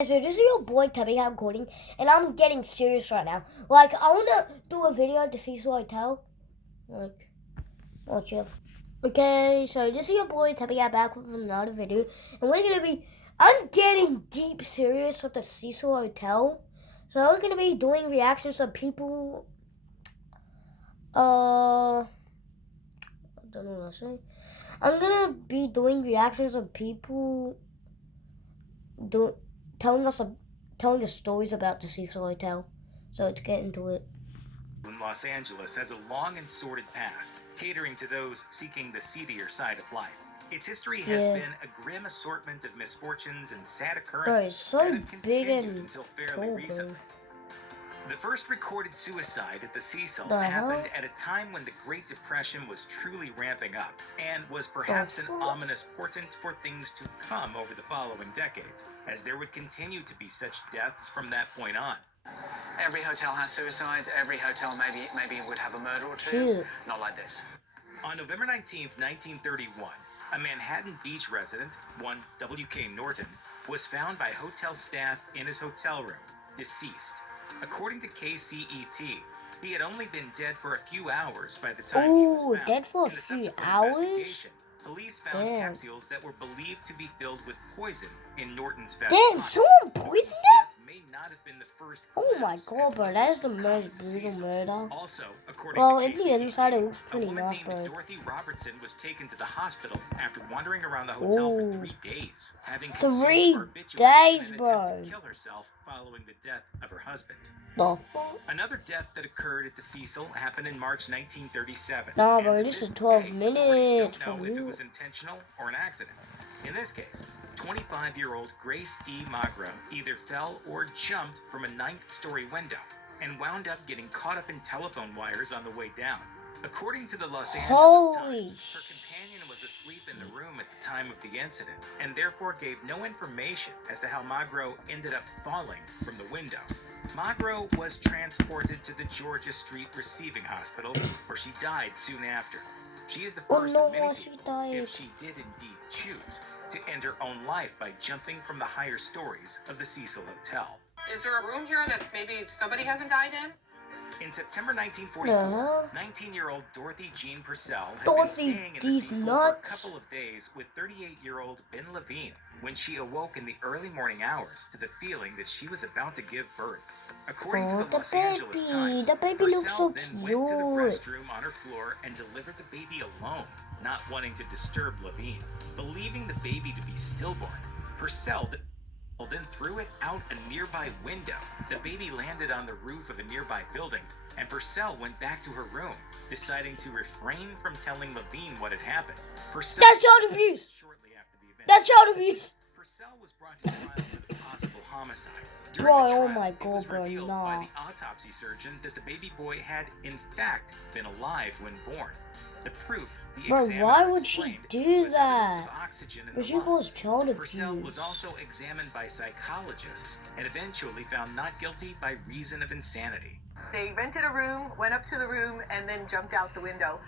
So this is your boy Tabby I'm recording, and I'm getting serious right now. Like, I wanna do a video at the Cecil Hotel. Like, watch it. Okay, so this is your boy Tabby I'm back with another video, and I'm getting deep serious with the Cecil Hotel. So we're gonna be doing reactions of people, I don't know what to say. I'm gonna be doing reactions of people telling us stories about the Cecil Hotel. So let's get into it. Los Angeles has a long and sordid past, catering to those seeking the seedier side of life. Its history has been a grim assortment of misfortunes and sad occurrences that have continued until fairly recently. The first recorded suicide at the Cecil happened at a time when the Great Depression was truly ramping up and was perhaps an ominous portent for things to come over the following decades, as there would continue to be such deaths from that point on. Every hotel has suicides. Every hotel maybe would have a murder or two. Not like this. On November 19th, 1931, a Manhattan Beach resident, one W.K. Norton, was found by hotel staff in his hotel room, deceased. According to KCET, he had only been dead for a few hours by the time he was found. Dead for a few hours? Police found capsules that were believed to be filled with poison in Norton's vest. Damn, someone poisoned him? May not have been the first. Oh my god, bro, that is the most brutal murder. Also, according to if the inside it looks pretty nice, bro. Dorothy Robertson was taken to the hospital after wandering around the hotel for 3 days, having 3 days, bro. To kill herself following the death of her husband. The fuck? Another death that occurred at the Cecil happened in March 1937. Nah, bro, this is 12 minutes. Don't know if it was intentional or an accident. In this case, 25-year-old Grace E. Magro either fell or jumped from a 9th-story window and wound up getting caught up in telephone wires on the way down. According to the Los Angeles Times, her companion was asleep in the room at the time of the incident and therefore gave no information as to how Magro ended up falling from the window. Magro was transported to the Georgia Street Receiving Hospital, where she died soon after. She is the first of many people, if she did indeed choose, to end her own life by jumping from the higher stories of the Cecil Hotel. Is there a room here that maybe somebody hasn't died in? In September 1944, 19-year-old Dorothy Jean Purcell had been staying in the Cecil for a couple of days with 38-year-old Ben Levine when she awoke in the early morning hours to the feeling that she was about to give birth. According to the Los Angeles Times, Purcell then went to the restroom on her floor and delivered the baby alone, not wanting to disturb Levine. Believing the baby to be stillborn, Purcell then threw it out a nearby window. The baby landed on the roof of a nearby building, and Purcell went back to her room, deciding to refrain from telling Levine what had happened. Purcell That's child abuse! Shortly after the event, That's child abuse! Purcell was brought to trial for the possible homicide. Bro, oh my god, bro, by the autopsy surgeon that the baby boy had in fact been alive when born. The proof the examiner why would she do that? But she calls child abuse. Purcell was also examined by psychologists and eventually found not guilty by reason of insanity. They rented a room, went up to the room, and then jumped out the window.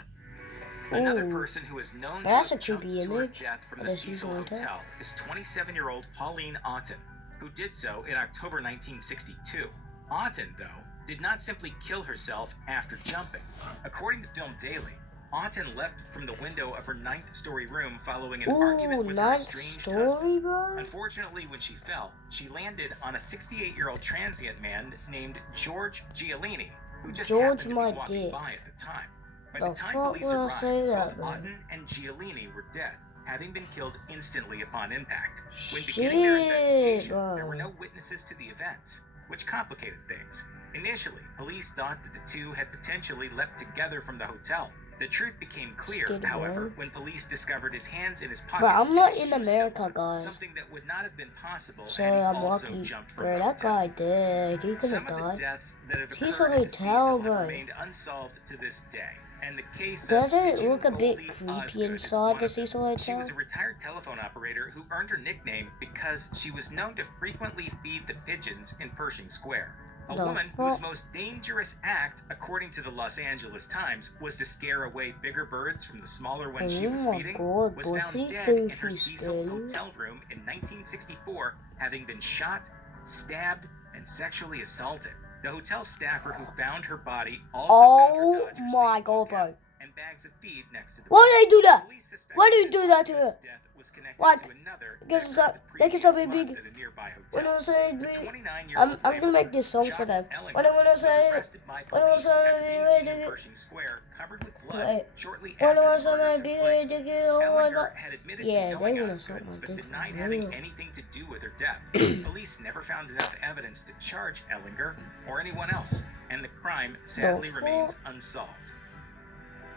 Another person who is known to have jumped to her death from the Cecil Hotel is 27-year-old Pauline Otten, who did so in October 1962. Otten, though, did not simply kill herself after jumping. According to Film Daily, Otten leapt from the window of her 9th-story room following an argument with her estranged husband. Unfortunately, when she fell, she landed on a 68-year-old transient man named George Giallini, who just happened to be walking by at the time. By the time police arrived, both Otten and Giallini were dead, having been killed instantly upon impact. When beginning their investigation, there were no witnesses to the events, which complicated things. Initially, police thought that the two had potentially leapt together from the hotel. The truth became clear, however, when police discovered his hands in his pockets. Bro, I'm not in America, guys. Something that would not have been possible so had he I'm also lucky. jumped from bro, the that hotel. guy did. He could have died. Some of the deaths that have Cecil occurred at the Hotel, Cecil have bro. remained unsolved to this day. And the case Doesn't of it look a bit Goldie creepy Osgood is inside one the of them. Cecil Hotel? She was a retired telephone operator who earned her nickname because she was known to frequently feed the pigeons in Pershing Square. A woman whose most dangerous act, according to the Los Angeles Times, was to scare away bigger birds from the smaller ones she was feeding, was found dead in her Cecil Hotel room in 1964, having been shot stabbed, and sexually assaulted. The hotel staffer who found her body also found her Dodgers baseball cap and bags of feed next to the Why would they do that? Police suspect Why do you do that to her? Smith's death was connected Like, to another because that occurred the they can previous stop being month big. at a nearby When I hotel. was saying, The 29-year-old I'm gonna make this song for them. When I was saying, arrested by when I was police after being seen in saying, Pershing Square covered with blood Wait. shortly when I after was the murder saying, took place. oh my Ellinger god. had admitted Yeah, to they knowing wanna Osgood, suck my but dick denied for having real. anything to do with her death. Police never found enough evidence to charge Ellinger or anyone else, and the crime sadly remains unsolved.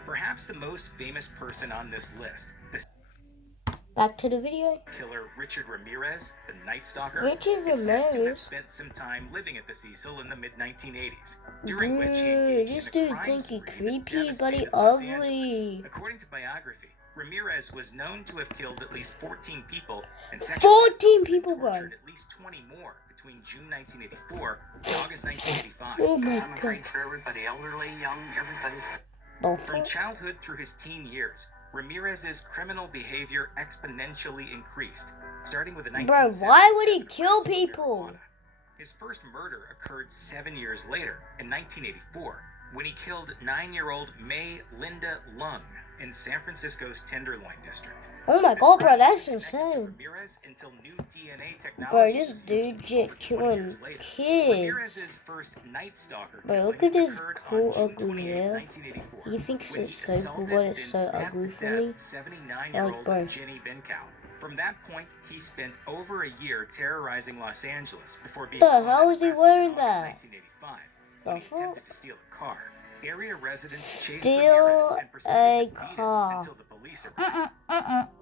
Perhaps the most famous person on this list, the Back to the video. killer Richard Ramirez, the Night Stalker, Richard is said to have Ramirez. spent some time living at the Cecil in the mid-1980s, during which he Dude, engaged this in a dude crime think he spree that creepy, but he devastated Los Angeles. ugly. According to biography, Ramirez was known to have killed at least 14 people and 14 people, bro. tortured at least 20 more between June 1984 and August 1985. Oh my I'm god. afraid for everybody, elderly, young, everybody. From childhood through his teen years, Ramirez's criminal behavior exponentially increased, starting with the 1977 Bro, why would he arrest kill of people? marijuana. His first murder occurred 7 years later, in 1984, when he killed 9-year-old May Linda Lung in San Francisco's Tenderloin district. Oh my This god, bro, crime that's was connected to insane. Ramirez until new DNA Bro, technology this was used dude over just 20 killing years later. kids. Ramirez's first Night Stalker Bro, look killing at this occurred cool, on June ugly 28, hair. 1984, He thinks when it's he so cool, assaulted but it's and so stabbed ugly to for death me. 79-year-old bro. Jenny Benkow. From that point, he spent over a year terrorizing Los Angeles before being The caught hell and is he arrested wearing in August that? 1985 when he The fuck? attempted to steal a car. Area residents chased Steal Ramirez and proceeded a to beat him car. until the police arrived.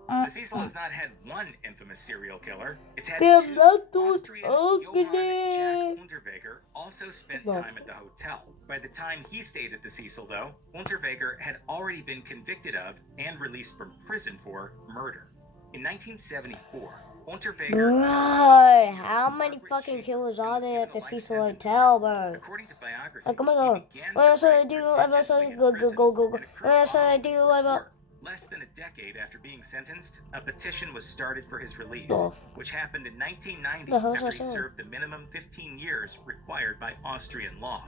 The Cecil has not had one infamous serial killer. It's had Damn, two. that dude's Austrian Johann ugly. Jack Unterweger also spent No. time at the hotel. By the time he stayed at the Cecil, though, Unterweger had already been convicted of and released from prison for murder. In 1974, Unterweger Bro, how many fucking killers are there at the Cecil Hotel, bro? According to biography, Like, oh my god. he began When I to say I write do, prodigiously in go. prison, When and a I crew say I followed do, for his ever. work. Less than a decade after being sentenced, a petition was started for his release, Oh. which happened in 1990 The hell's after that he saying? served the minimum 15 years required by Austrian law.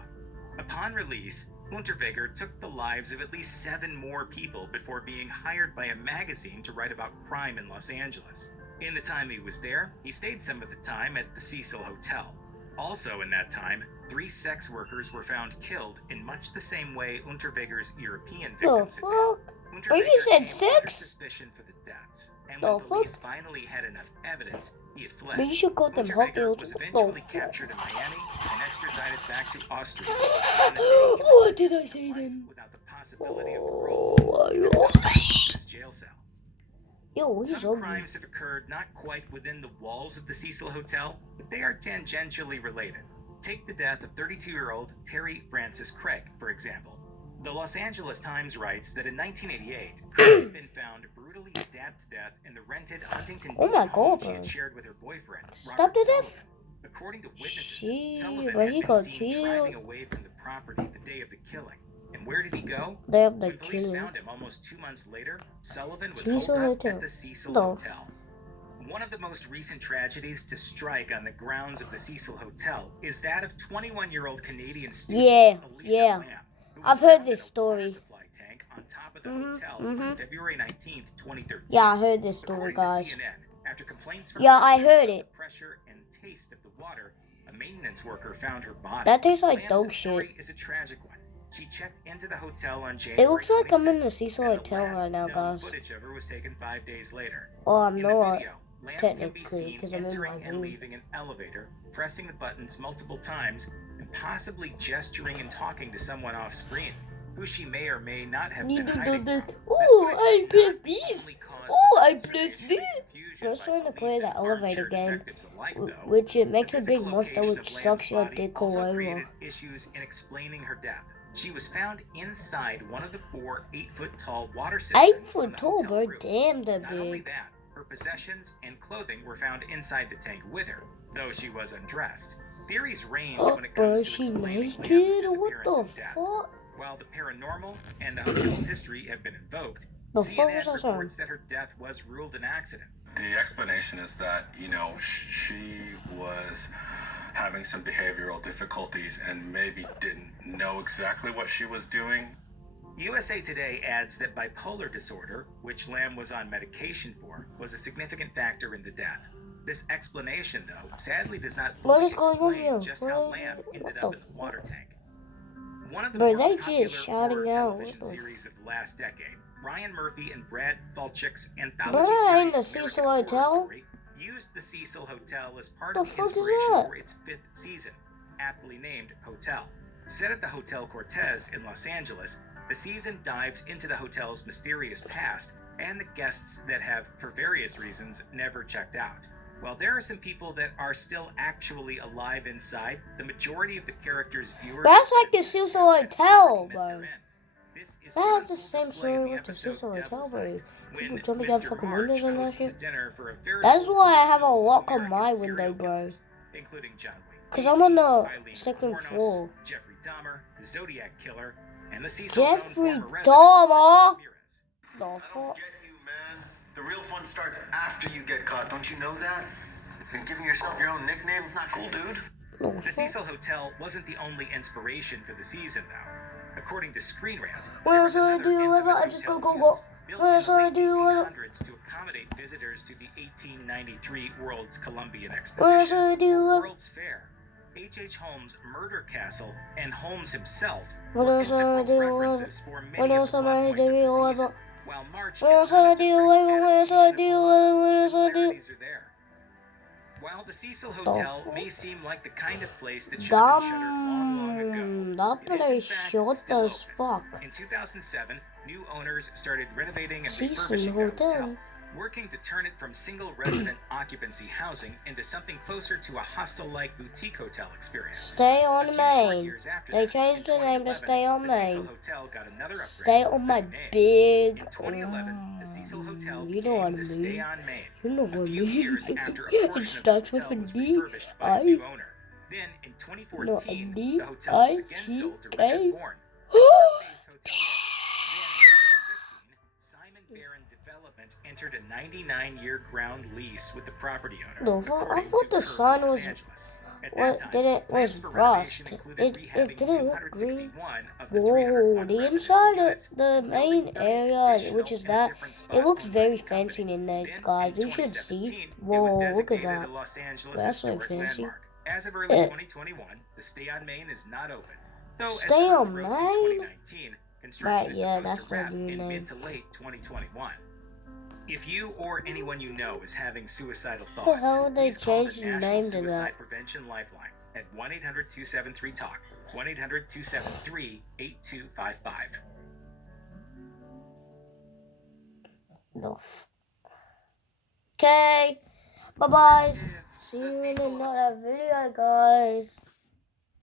Upon release, Unterweger took the lives of at least 7 more people before being hired by a magazine to write about crime in Los Angeles. In the time he was there, he stayed some of the time at the Cecil Hotel. Also in that time, 3 sex workers were found killed in much the same way Unterweger's European The victims had been. fuck? Unterweger Oh, you said came under 6? suspicion for the deaths, and The when police fuck? finally had enough evidence, he had fled. But you should call them hot Unterweger girls. was What eventually the fuck? captured in Miami and extradited back to Austria. On the day he was What did I sentenced to say life then? without the possibility of parole, Oh he my took god. his jail cell. Yo, he's Some ugly. crimes have occurred not quite within the walls of the Cecil Hotel, but they are tangentially related. Take the death of 32-year-old Terry Francis Craig, for example. The Los Angeles Times writes that in 1988, Craig had been found brutally stabbed to death in the rented Huntington Oh Beach my home god, she had bro. shared with her boyfriend, Stabbed Robert to death? Sullivan. According to witnesses, Shit, Sullivan but had he been got seen killed. driving away from the property the day of the killing. And where did he go? They have the When police killing. found him almost 2 months later, Sullivan was Cecil holed up Hotel. at the Cecil No. Hotel. One of the most recent tragedies to strike on the grounds of the Cecil Hotel is that of 21-year-old Canadian student Yeah, Elisa yeah. Lamb, who was I've heard found this in a story. water supply tank on top of the hotel on February 19th, 2013. Yeah, I heard this story, According guys. to CNN, after complaints from Yeah, I residents heard about it. the pressure and taste of the water, a maintenance worker found her body. That tastes like Lamb's dog story shit. is a tragic one. She checked into the hotel on January It looks like I'm in 26th, the Cecil and the Hotel last right now, known guys. Footage of her was taken 5 days later. Oh, I'm In the not. video, Lamb can be technically, seen 'cause I'm in entering my and room. leaving an elevator, pressing the buttons multiple times, and possibly gesturing and talking to someone off screen, who she may or may not have been hiding from. This Oh, footage I was pressed not this. only caused Oh, I consternation pressed and this. confusion I was by trying to police play and the elevator armchair game, detectives alike, though, which it the makes a big physical monster location which of Lamb's sucks your body dick also away. created issues in explaining her death. She was found inside one of the 4 8-foot-tall water cisterns 8 on foot the tall, hotel bro. roof. Damn, that Not only big. that, her possessions and clothing were found inside the tank with her, though she was undressed. Theories range when it Bro, comes to she explaining naked? Lamb's What disappearance the and death. fuck? While the paranormal and the hotel's history have been invoked, The fuck was CNN that song? reports that her death was ruled an accident. The explanation is that, she was having some behavioral difficulties and maybe didn't know exactly what she was doing. USA Today adds that bipolar disorder, which Lamb was on medication for, was a significant factor in the death. This explanation, though, sadly does not fully explain just how Lamb ended up in the water tank. One of the more popular horror television series of the last decade, Ryan Murphy and Brad Falchuk's anthology series the Cecil American Horror Hotel? Story used the Cecil Hotel as part of the inspiration for its 5th season, aptly named Hotel. Set at the Hotel Cortez in Los Angeles, the season dives into the hotel's mysterious past and the guests that have, for various reasons, never checked out. While there are some people that are still actually alive inside, the majority of the characters' viewers... That's like the Cecil Hotel, bro. That has the same story with the Cecil Hotel, bro. People jumping out fucking windows and that shit. That's why I have a lock on my window, bro. Because I'm on the second floor. Jeffrey Dahmer, the Zodiac Killer, and the Jeffrey Dahmer? The fuck? The real fun starts after you get caught. Don't you know that? And giving yourself your own nickname? Not cool, dude. The Cecil Hotel wasn't the only inspiration for the season, though. According to Screen Rant, what else I do with it? I just go. What else I do with it? To accommodate visitors to the 1893 World's Columbian What else Exposition, I do with it? World's Fair, H.H. Holmes' Murder Castle, and Holmes himself What were else I integral do with references for it? many What of else the I plot points of do the with season. it? While March What is else not I a do direct with it? What else I adaptation do of with it? Holmes, What else I do? similarities are there. While the Cecil Hotel may seem like the kind of place that should have been shuttered long ago, That it is in place fact short still as fuck. open. In 2007, new owners started renovating and Cecil refurbishing the Hotel. hotel, working to turn it from single resident occupancy housing into something closer to a hostel-like boutique hotel experience. Stay A on few short Main. years after They that, changed in the name to 2011, Stay on the Cecil Main. Hotel got another upgrade. Stay on my name. big. In 2011, the Cecil Hotel You know what I became the Stay mean. on Main. You know A what I few mean. years after a It portion of the starts with hotel a was D, refurbished by a new I. owner. Then, in No, 2014, D, the hotel was I, again G, sold to K. Richard Bourne. Simon Barron Development entered a 99-year ground lease with the property owner. No, I thought the sign was rust. It didn't look green. Whoa, the inside of the main area, which is that, it looks very fancy in there, guys. You should see. Whoa, look at that. That's so fancy. As of early 2021, the Stay on Main is not open. Though Stay as on per Main? 2019, construction is Yeah, supposed that's to the wrap new in name. mid to late 2021. If you or anyone you know is having suicidal What thoughts, the hell would they please call the change the National name to Suicide that? Prevention Lifeline at 1-800-273-TALK, 1-800-273-8255. No. Okay, bye-bye. See you in another video, guys.